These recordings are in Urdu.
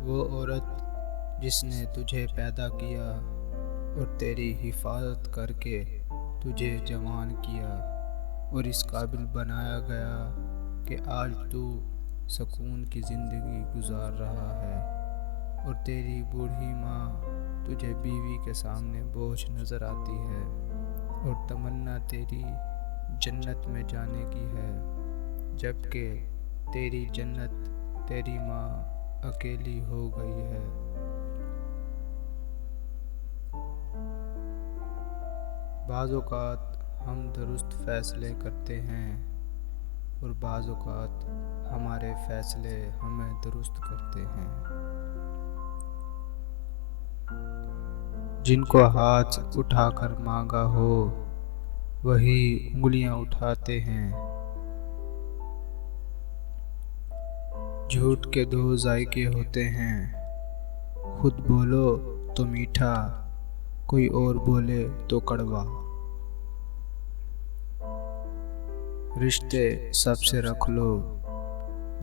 وہ عورت جس نے تجھے پیدا کیا اور تیری حفاظت کر کے تجھے جوان کیا اور اس قابل بنایا گیا کہ آج تو سکون کی زندگی گزار رہا ہے، اور تیری بوڑھی ماں تجھے بیوی کے سامنے بوجھ نظر آتی ہے اور تمنا تیری جنت میں جانے کی ہے، جبکہ تیری جنت تیری ماں اکیلی ہو گئی ہے۔ بعض اوقات ہم درست فیصلے کرتے ہیں اور بعض اوقات ہمارے فیصلے ہمیں درست کرتے ہیں۔ جن کو ہاتھ اٹھا کر مانگا ہو وہی انگلیاں اٹھاتے ہیں۔ جھوٹ کے دو ذائقے ہوتے ہیں، خود بولو تو میٹھا، کوئی اور بولے تو کڑوا۔ رشتے سب سے رکھ لو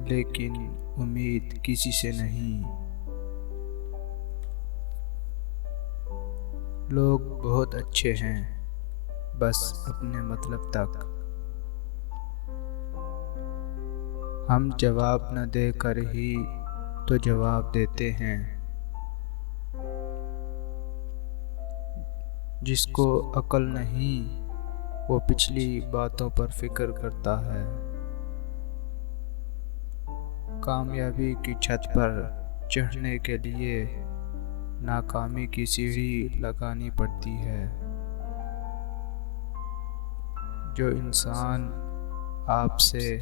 لیکن امید کسی سے نہیں۔ لوگ بہت اچھے ہیں، بس اپنے مطلب تک۔ ہم جواب نہ دے کر ہی تو جواب دیتے ہیں۔ جس کو عقل نہیں وہ پچھلی باتوں پر فکر کرتا ہے۔ کامیابی کی چھت پر چڑھنے کے لیے ناکامی کی سیڑھی لگانی پڑتی ہے۔ جو انسان آپ سے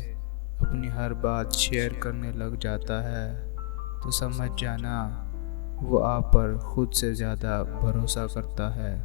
اپنی ہر بات شیئر کرنے لگ جاتا ہے تو سمجھ جانا وہ آپ پر خود سے زیادہ بھروسہ کرتا ہے۔